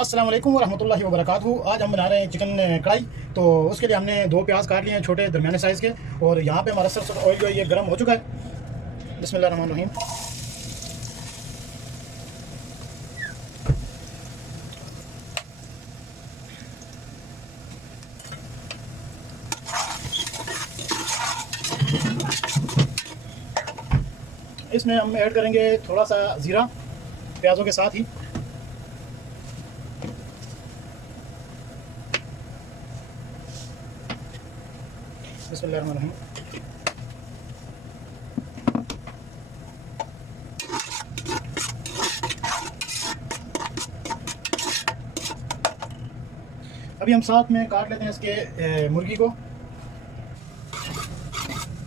अस्सलाम वालेकुम वरहमतुल्लाहि वबरकातुहू। आज हम बना रहे हैं चिकन कढ़ाई। तो उसके लिए हमने 2 प्याज काट लिए हैं छोटे दरमियाने साइज़ के। और यहाँ पे हमारा सरसों ऑयल जो है ये गर्म हो चुका है। बिस्मिल्लाह रहमान रहीम। इसमें हम ऐड करेंगे थोड़ा सा ज़ीरा प्याज़ों के साथ ही। बिस्मिल्लाह रहमान रहीम। अभी हम साथ में काट लेते हैं इसके मुर्गी को।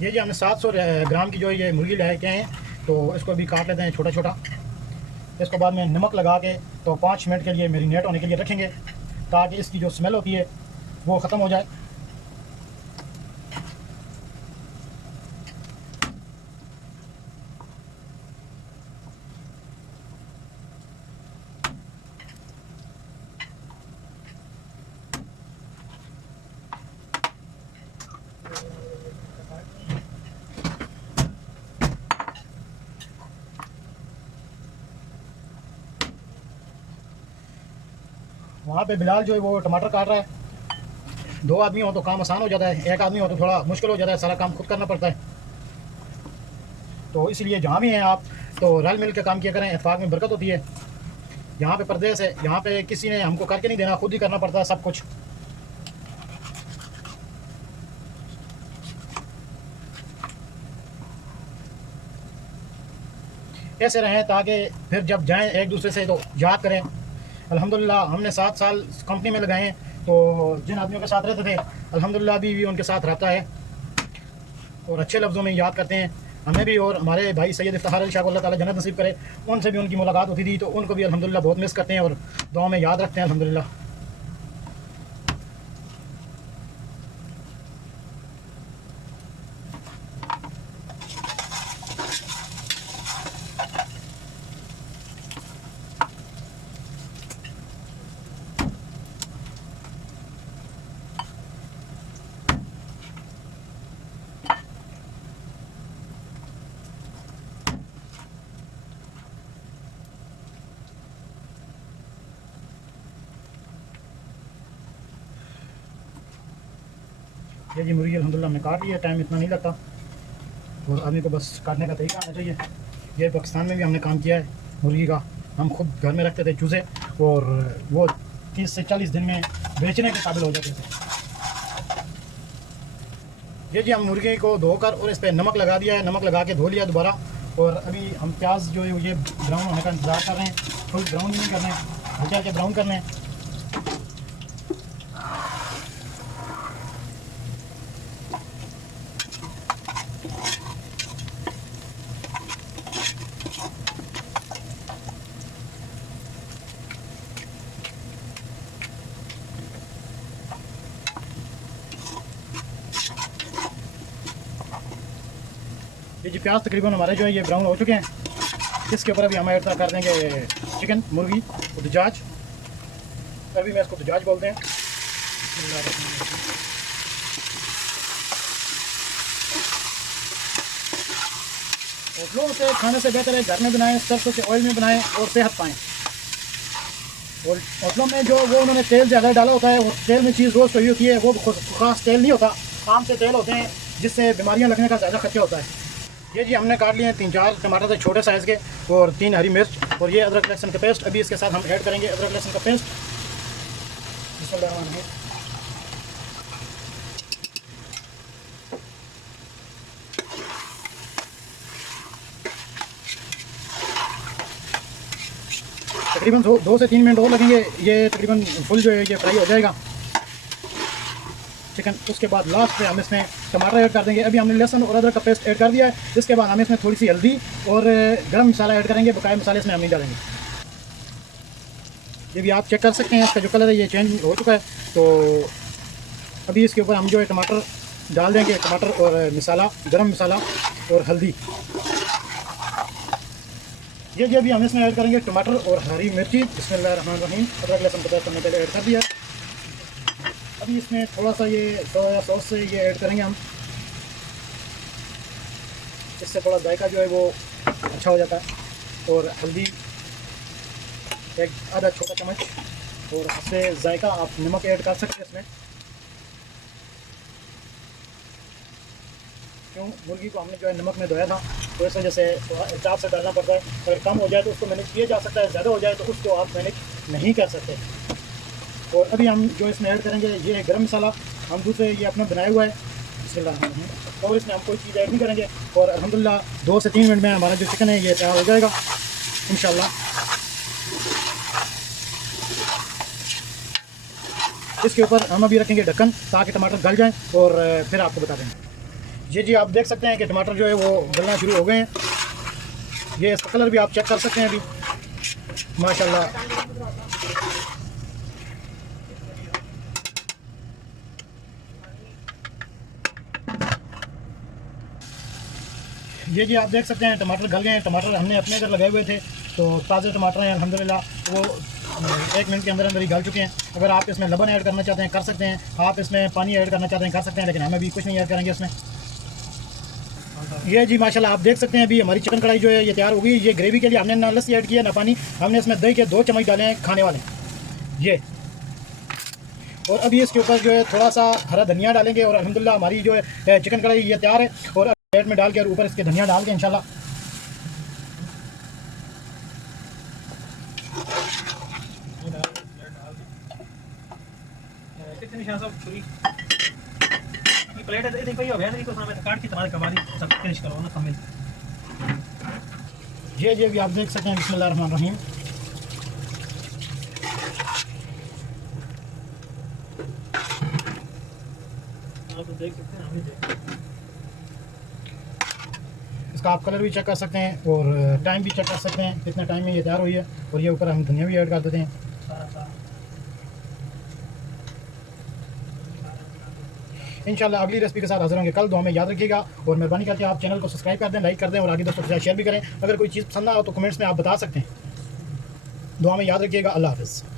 ये जी हमने 700 ग्राम की जो ये मुर्गी ले के हैं, तो इसको अभी काट लेते हैं छोटा छोटा। इसको बाद में नमक लगा के तो 5 मिनट के लिए मैरिनेट होने के लिए रखेंगे, ताकि इसकी जो स्मेल होती है वो ख़त्म हो जाए। वहाँ पे बिलाल जो है वो टमाटर काट रहा है। 2 आदमी हो तो काम आसान हो जाता है, 1 आदमी हो तो थोड़ा मुश्किल हो जाता है, सारा काम खुद करना पड़ता है। तो इसलिए जहाँ भी हैं आप तो रल मिल के काम किया करें, इत्तेफाक में बरकत होती है। यहाँ पे परदेस है, यहाँ पे किसी ने हमको करके नहीं देना, खुद ही करना पड़ता है सब कुछ। ऐसे रहें ताकि फिर जब जाएं एक दूसरे से तो याद करें। अल्हम्दुलिल्लाह हमने 7 साल कंपनी में लगाए हैं, तो जिन आदमियों के साथ रहते थे अल्हम्दुलिल्लाह अभी भी उनके साथ रहता है और अच्छे लफ्ज़ों में याद करते हैं हमें भी। और हमारे भाई सैयद इफ्तिखार अली शाह को अल्लाह ताला जन्नत नसीब करे, उनसे भी उनकी मुलाकात होती थी, तो उनको भी अल्हम्दुलिल्लाह बहुत मिस करते हैं और दुआ में याद रखते हैं अल्हम्दुलिल्लाह। ये जी मुर्गी अल्हम्दुलिल्लाह हमने काट लिया, टाइम इतना नहीं लगता और आदमी को बस काटने का तरीका आना चाहिए। ये पाकिस्तान में भी हमने काम किया है मुर्गी का। हम खुद घर में रखते थे चूज़े और वो 30 से 40 दिन में बेचने के काबिल हो जाते थे। ये जी हम मुर्गी को धोकर और इस पर नमक लगा दिया है, नमक लगा के धो लिया दोबारा। और अभी हम प्याज जो है ये ब्राउन होने का इंतज़ार कर रहे हैं। फुल ब्राउन नहीं करने, हल्के हल्के ब्राउन करने हैं। ये जी प्याज तकरीबन हमारे जो है ये ब्राउन हो चुके हैं। इसके ऊपर अभी हम ऐड कर देंगे चिकन, मुर्गी और दजाज। अभी मैं इसको दजाज बोलते हैं। होटलों से खाने से बेहतर है घर में बनाएं, सरसों के ऑयल में बनाएं और सेहत पाएँ। और होटलों में जो वो उन्होंने तेल ज़्यादा डाला होता है, वो तेल में चीज़ रोस्ट हुई होती है, वो ख़ास तेल नहीं होता, आम से तेल होते हैं जिससे बीमारियाँ लगने का ज़्यादा खर्चा होता है। ये जी हमने काट लिए हैं 3-4 टमाटर थे छोटे साइज़ के और 3 हरी मिर्च और ये अदरक लहसुन का पेस्ट। अभी इसके साथ हम ऐड करेंगे अदरक लहसुन का पेस्ट। तकरीबन 2 से 3 मिनट और लगेंगे, ये तकरीबन फुल जो है ये फ्राई हो जाएगा चिकन। उसके बाद लास्ट में हम इसमें टमाटर ऐड कर देंगे। अभी हमने लहसुन और अदरक का पेस्ट ऐड कर दिया है। इसके बाद हम इसमें थोड़ी सी हल्दी और गरम मसाला ऐड करेंगे, बकाया मसाले इसमें हम नहीं डालेंगे। ये भी आप चेक कर सकते हैं, इसका जो कलर है ये चेंज हो चुका है। तो अभी इसके ऊपर हम जो है टमाटर डाल देंगे, टमाटर और मसाला, गरम मसाला और हल्दी। ये अभी हम इसमें ऐड करेंगे टमाटर और हरी मिर्ची। बिस्मिल्लाहिर्रहमानिर्रहीम। अदरक लहसुन का पेस्ट हमने पहले ऐड कर दिया। अभी इसमें थोड़ा सा ये सोया सॉस से ये ऐड करेंगे हम, इससे थोड़ा जायका जो है वो अच्छा हो जाता है। और हल्दी एक आधा छोटा चम्मच, और इससे जायका आप नमक ऐड कर सकते हैं इसमें, क्यों मुर्गी को हमने जो है नमक में धोया था तो इस वजह से हिसाब से डालना पड़ता है। अगर कम हो जाए तो उसको मैनेज किया जा सकता है, ज़्यादा हो जाए तो उसको आप मैनेज नहीं कर सकते। और अभी हम जो इसमें ऐड करेंगे ये है गरम मसाला, हम दूसरे ये अपना बनाया हुआ है। बिस्मिल्लाह। और इसमें हम कोई चीज़ ऐड नहीं करेंगे और अल्हम्दुलिल्लाह 2 से 3 मिनट में हमारा जो चिकन है ये तैयार हो जाएगा इंशाल्लाह। इसके ऊपर हम अभी रखेंगे ढक्कन ताकि टमाटर गल जाएँ और फिर आपको बता देंगे। जी आप देख सकते हैं कि टमाटर जो है वो गलना शुरू हो गए हैं। ये इसका कलर भी आप चेक कर सकते हैं अभी माशाल्लाह। जी आप देख सकते हैं टमाटर गल गए हैं। टमाटर हमने अपने घर लगाए हुए थे तो ताज़े टमाटर हैं अल्हम्दुलिल्लाह, वो 1 मिनट के अंदर अंदर ही गल चुके हैं। अगर आप इसमें लबन ऐड करना चाहते हैं कर सकते हैं, आप इसमें पानी ऐड करना चाहते हैं कर सकते हैं, लेकिन हम अभी कुछ नहीं ऐड करेंगे इसमें। ये जी माशाल्लाह आप देख सकते हैं अभी हमारी चिकन कढ़ाई जो है ये तैयार हो गई। ये ग्रेवी के लिए हमने ना लस्सी ऐड की है ना पानी, हमने इसमें दही के 2 चम्मच डाले हैं खाने वाले ये। और अभी इसके ऊपर जो है थोड़ा सा हरा धनिया डालेंगे और अल्हम्दुलिल्लाह हमारी जो है चिकन कढ़ाई ये तैयार है। और प्लेट में डाल के और ऊपर इसके धनिया डाल के इंशाल्लाह प्लेट है देखो हो गया ना, इसको सामने काट के तुम्हारे कबाड़ी सब फिनिश करो ना कमिल। ये भी आप देख सकते हैं बिस्मिल्लाहिर्रहमानिर्रहीम। आप तो देख सकते हैं, हम भी देख सकते हैं। इसका आप कलर भी चेक कर सकते हैं और टाइम भी चेक कर सकते हैं कितने टाइम में ये तैयार हुई है। और ये ऊपर हम धनिया भी ऐड कर देते हैं। इंशाल्लाह अगली रेसिपी के साथ हाजिर होंगे कल। दुआ में याद रखिएगा और मेहरबानी करके आप चैनल को सब्सक्राइब कर दें, लाइक कर दें और आगे दोस्तों के साथ शेयर भी करें। अगर कोई चीज़ पसंद ना हो तो कमेंट्स में आप बता सकते हैं। दुआ में याद रखिएगा। अल्लाह हाफ़िज़।